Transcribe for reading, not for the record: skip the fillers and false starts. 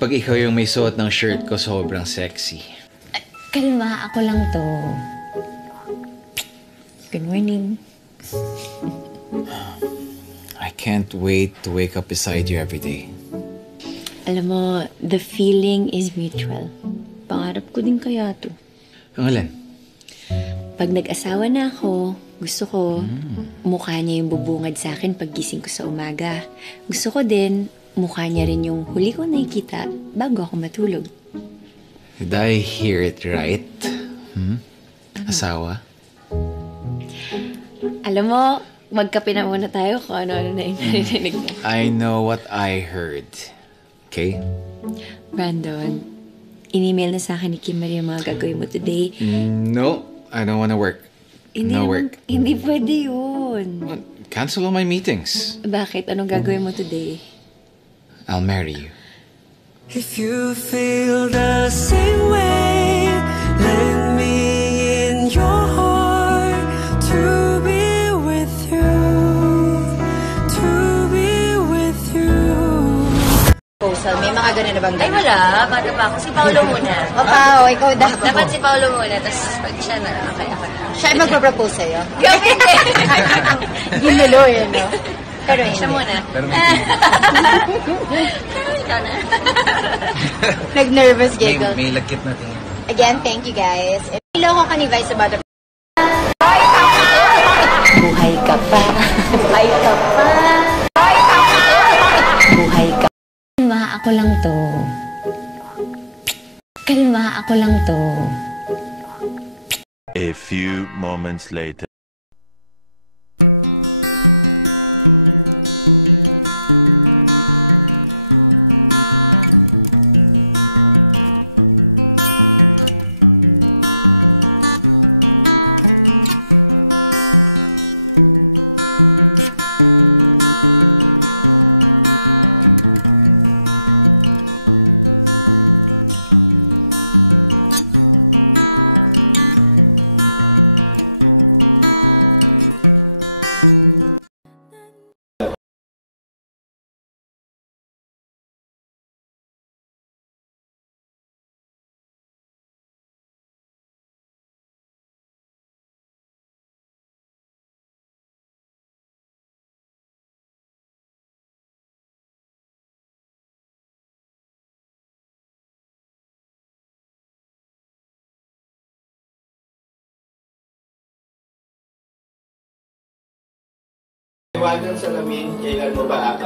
pag ikaw yung may suot ng shirt ko, sobrang sexy. Kalma, ako lang to. Good morning. I can't wait to wake up beside you every day. Alam mo, the feeling is mutual. Pangarap ko din kaya to. Ang alin? Pag nag-asawa na ako, gusto ko mukha niya yung bubungad sa akin pag gising ko sa umaga. Gusto ko din, mukha niya rin yung huli ko nakikita bago ako matulog. Did I hear it right? Asawa? Alam mo, magkape na muna tayo kung ano-ano na yung narinig mo. I know what I heard. Okay? Brandon, in-email na sa akin ni Kimberly yung mga gagawin mo today. No, I don't wanna work. No work. Hindi pwede yun. Well, cancel all my meetings. Bakit? Anong gagawin mo today? I'll marry you. If you feel the same way, let me in your heart to be with you, to be with you. Proposal, may mga ganun na bang Ay, wala. Bata pa ako. Si Paolo muna. O, Pao, ikaw dapat. Dapat si Paolo muna. Tapos pag siya na, okay, ako na. Siya ay magpapropose sa'yo. Yung hindi. Ginulo yun, no? Pero hindi. Siya muna. Pero ikaw na. Nag-nervous giggle. May lagkit natin. Again, thank you guys. Iloko ka ni Vice about the... Buhay ka pa. Buhay ka pa. Buhay ka pa. Kalma, ako lang to. Kalma, ako lang to. A few moments later. Iwanan salamin, kailan mo ba